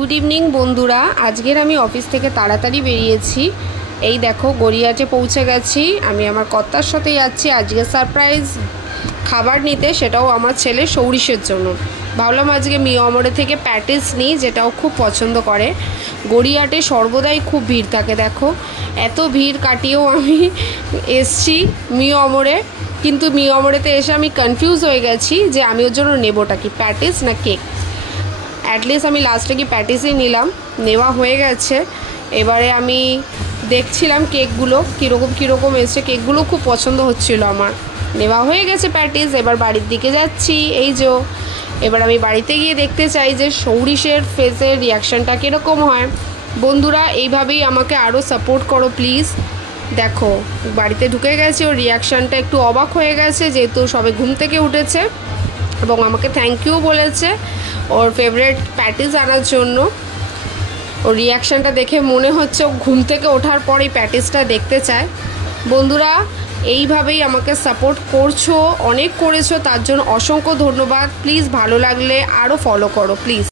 Good evening বন্ধুরা, আজকের আমি অফিস থেকে তাড়াতাড়ি বেরিয়েছি। এই দেখো গড়িয়াহাটে পৌঁছে গেছি। আমি আমার কর্তার সাথে যাচ্ছি আজকে সারপ্রাইজ খাবার নিতে, সেটাও আমার ছেলে সৌরিশের জন্য। ভাবলাম আজকে মিও আমরে থেকে প্যাটিস নিই, যেটাও খুব পছন্দ করে। গড়িয়াহাটে সর্বদাই খুব ভিড় থাকে, দেখো এত ভিড় কাটিয়েও আমি এসছি মিও আমরে। কিন্তু মিও আমরেতে এসে আমি কনফিউজ হয়ে গেছি যে আমি ওর জন্য নেবোটা কি, প্যাটিস না কেক। অ্যাটলিস্ট আমি লাস্টে কি প্যাটিসই নিলাম, নেওয়া হয়ে গেছে। এবারে আমি দেখছিলাম কেকগুলো কীরকম এসছে, কেকগুলো খুব পছন্দ হচ্ছিল আমার। নেওয়া হয়ে গেছে প্যাটিস, এবার বাড়ির দিকে যাচ্ছি। এই যে এবার আমি বাড়িতে গিয়ে দেখতে চাই যে সৌরিশের ফেসের রিয়াকশানটা কীরকম হয়। বন্ধুরা এইভাবেই আমাকে আরও সাপোর্ট করো প্লিজ। দেখো বাড়িতে ঢুকে গেছে, ওর রিয়াকশানটা একটু অবাক হয়ে গেছে, যেহেতু সবে ঘুম থেকে উঠেছে, এবং আমাকে থ্যাংক ইউ বলেছে ওর ফেভারিট প্যাটিস আনার জন্য। ওর রিয়াকশানটা দেখে মনে হচ্ছে ও ঘুম থেকে ওঠার পরেই প্যাটিসটা দেখতে চায়। বন্ধুরা এইভাবেই আমাকে সাপোর্ট করছো, অনেক করেছো, তার জন্য অসংখ্য ধন্যবাদ। প্লিজ ভালো লাগলে আরও ফলো করো প্লিজ।